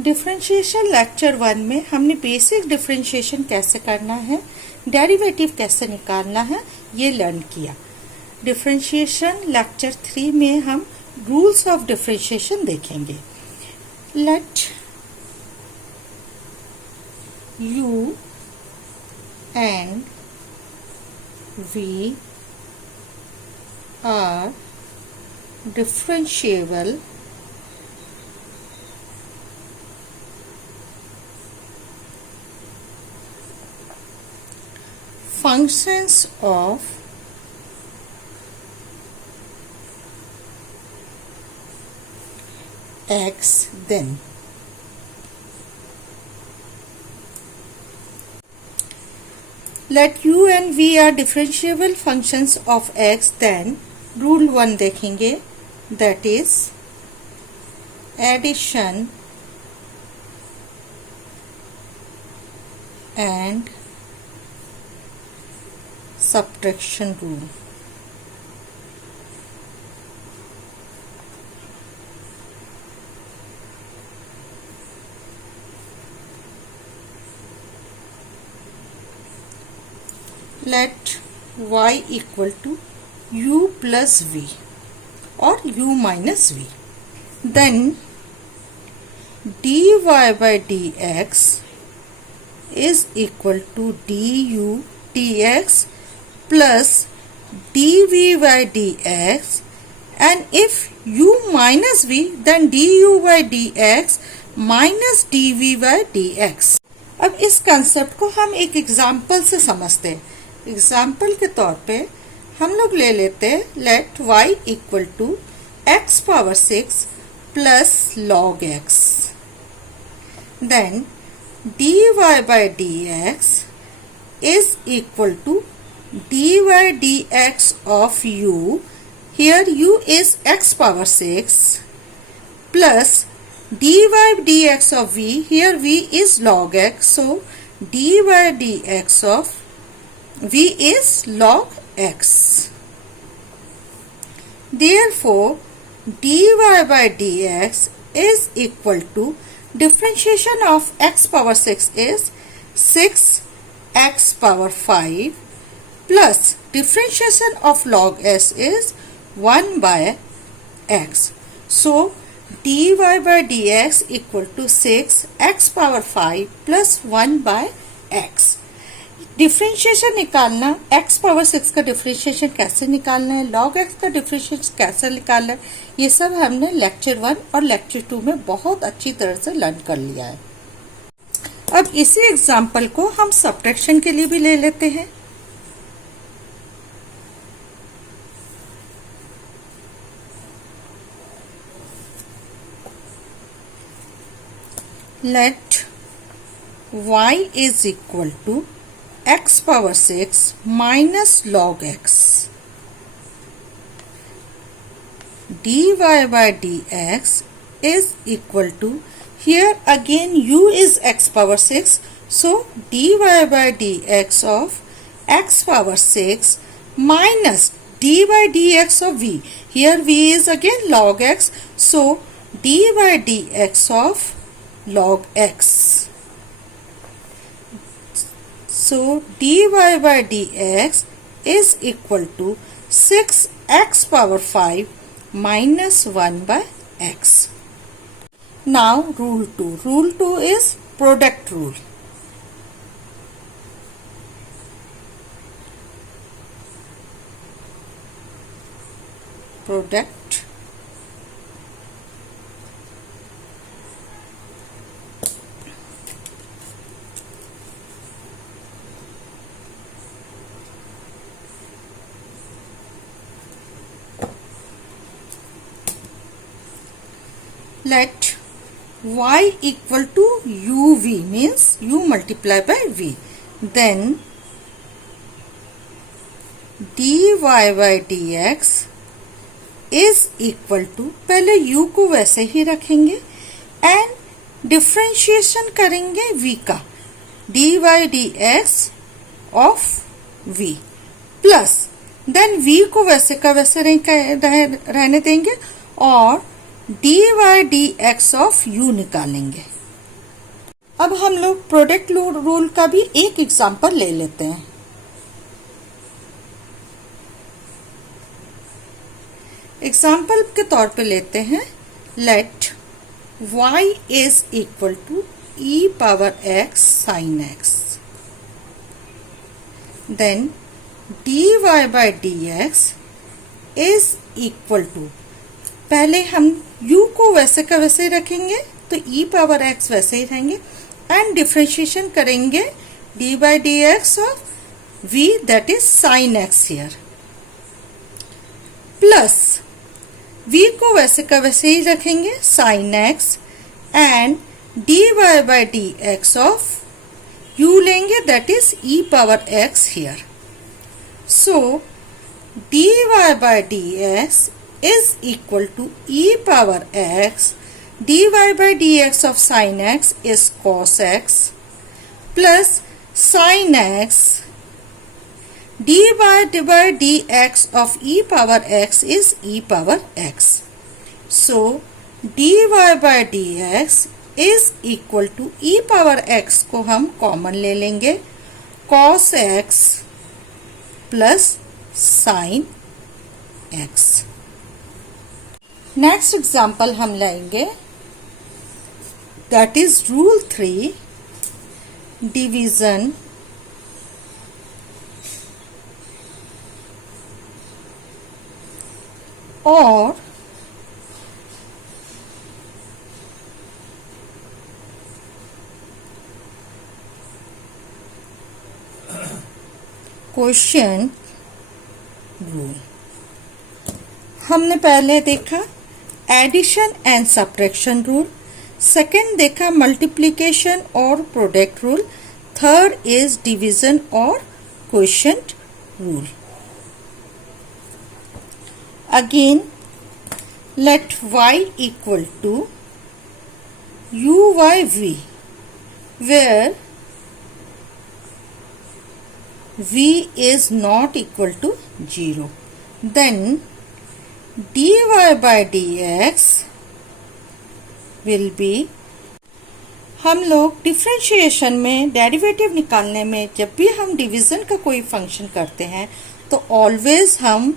Differentiation lecture 1 में हमने basic differentiation कैसे करना है, डेरिवेटिव कैसे निकालना है, ये लर्न किया। डिफरेंशिएशन लेक्चर 3 में हम रूल्स ऑफ डिफरेंशिएशन देखेंगे। Let u and v are differentiable functions of x, then let u and v are differentiable functions of x, then rule 1 देखेंगे, that is addition and subtraction rule। let y equal to u plus v or u minus v, then dy by dx is equal to du dx plus dv by dx, and if u minus v then du by dx minus dv by dx। अब इस concept को हम एक example से समझते हैं। Example के तौर पे हम लोग ले लेते हैं let y equal to x power 6 plus log x, then dy by dx is equal to dy dx of u, here u is x power 6, plus dy dx of v, here v is log x, so dy dx of v is log x, therefore dy by dx is equal to differentiation of x power 6 is 6x power 5 plus differentiation of log s is 1 by x, so dy by dx equal to 6x power 5 plus 1 by x। Differentiation निकालना, x power 6 का differentiation कैसे निकालना है, log x का differentiation कैसे निकालना है, ये सब हमने लेक्चर 1 और लेक्चर 2 में बहुत अच्छी तरह से लर्न कर लिया है। अब इसी एग्जाम्पल को हम सब्ट्रैक्शन के लिए भी ले लेते हैं। Let y is equal to x power 6 minus log x, dy by dx is equal to, here again u is x power 6, so dy by dx of x power 6 minus dy by dx of v, here v is again log x, so dy by dx of log x, so dy by dx is equal to 6x power 5 minus 1 by x। Now rule 2. Rule 2 is product rule। Product let y equal to uv means u multiply by v, then dy by dx is equal to, पहले u को वैसे ही रखेंगे and differentiation करेंगे v का, dy dx of v plus then v को वैसे का वैसे रहने देंगे और dy dx ऑफ u निकालेंगे। अब हम लोग प्रोडक्ट रूल का भी एक एग्जांपल ले लेते हैं। एग्जांपल के तौर पे लेते हैं, let y is equal to e power x sin x, then dy by dx is equal to, पहले हम u को वैसे का वैसे ही रखेंगे तो e पावर x वैसे ही रहेंगे एंड डिफरेंशिएशन करेंगे d by dx of v that is sin x here, plus v को वैसे का वैसे ही रखेंगे sin x and dy by dx of u लेंगे that is e power x here. So dy by dx is equal to e power x, dy by dx of sin x is cos x plus sin x dy by dx of e power x is e power x. So dy by dx is equal to e power x को हम common ले लेंगे cos x plus sin x। Next example हम लेंगे, that is rule 3, division और question rule. हमने पहले देखा addition and subtraction rule, second देखा मल्टीप्लिकेशन और product rule, third is division और quotient rule. Again let y equal to u by v, where v is not equal to 0, then dy by dx will be, हम लोग differentiation में derivative निकालने में जब भी हम डिवीजन का कोई फंक्शन करते हैं तो ऑलवेज हम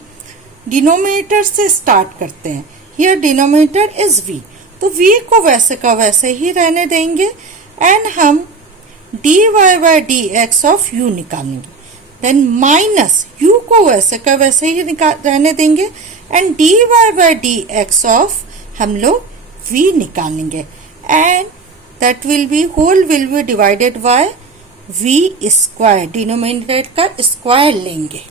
डिनोमिनेटर से स्टार्ट करते हैं। हियर डिनोमिनेटर इज v, तो v को वैसे का वैसे ही रहने देंगे एंड हम dy by dx of u निकालेंगे, देन माइनस u को वैसे का वैसे ही रहने देंगे and dy by dx of हम लोग v निकालेंगे and that will be whole will be divided by v square, denominator का स्क्वायर लेंगे।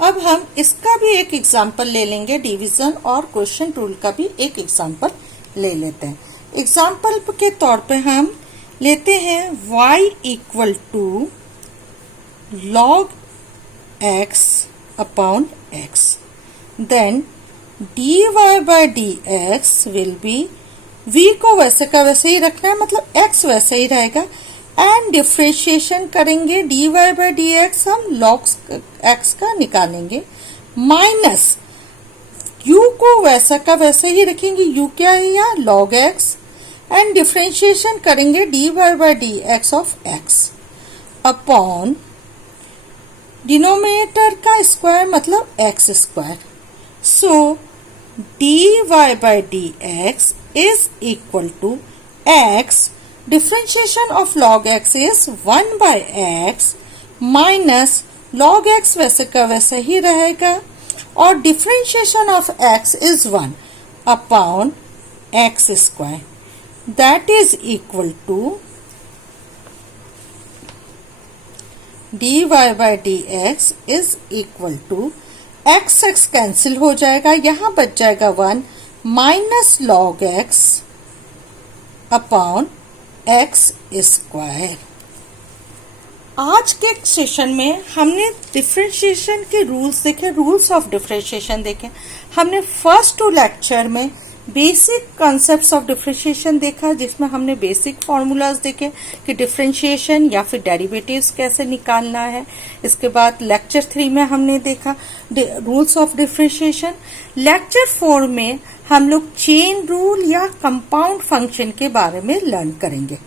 अब हम इसका भी एक एग्जांपल ले लेंगे, डिवीजन और क्वोशिएंट रूल का भी एक एग्जांपल ले लेते हैं। एग्जांपल के तौर पे हम लेते हैं y equal to log x upon x, then dy by dx will be, v को वैसे का वैसे ही रखना है मतलब x वैसे ही रहेगा एंड डिफरेंशिएशन करेंगे dy by dx हम log x का निकालेंगे माइनस u को वैसा का वैसे ही रखेंगे, u क्या है यहाँ log x एंड डिफरेंशिएशन करेंगे dy by dx of x upon denominator का स्क्वायर मतलब x square. So dy by dx is equal to x, differentiation of log x is 1 by x minus log x वैसे का वैसे ही रहेगा और differentiation of x is 1 upon x square, that is equal to dy by dx is equal to x cancel हो जाएगा, यहाँ बच जाएगा 1 minus log x upon x square. आज के सेशन में हमने डिफरेंशिएशन के रूल्स देखे, रूल्स ऑफ डिफरेंशिएशन देखे। हमने फर्स्ट 2 लेक्चर में बेसिक कॉन्सेप्ट्स ऑफ डिफरेंशिएशन देखा, जिसमें हमने बेसिक फार्मूलाज देखे कि डिफरेंशिएशन या फिर डेरिवेटिव्स कैसे निकालना है। इसके बाद लेक्चर 3 में हमने देखा रूल्स ऑफ डिफरेंशिएशन। लेक्चर 4 में हम लोग चेन रूल या कंपाउंड फंक्शन के बारे में लर्न करेंगे।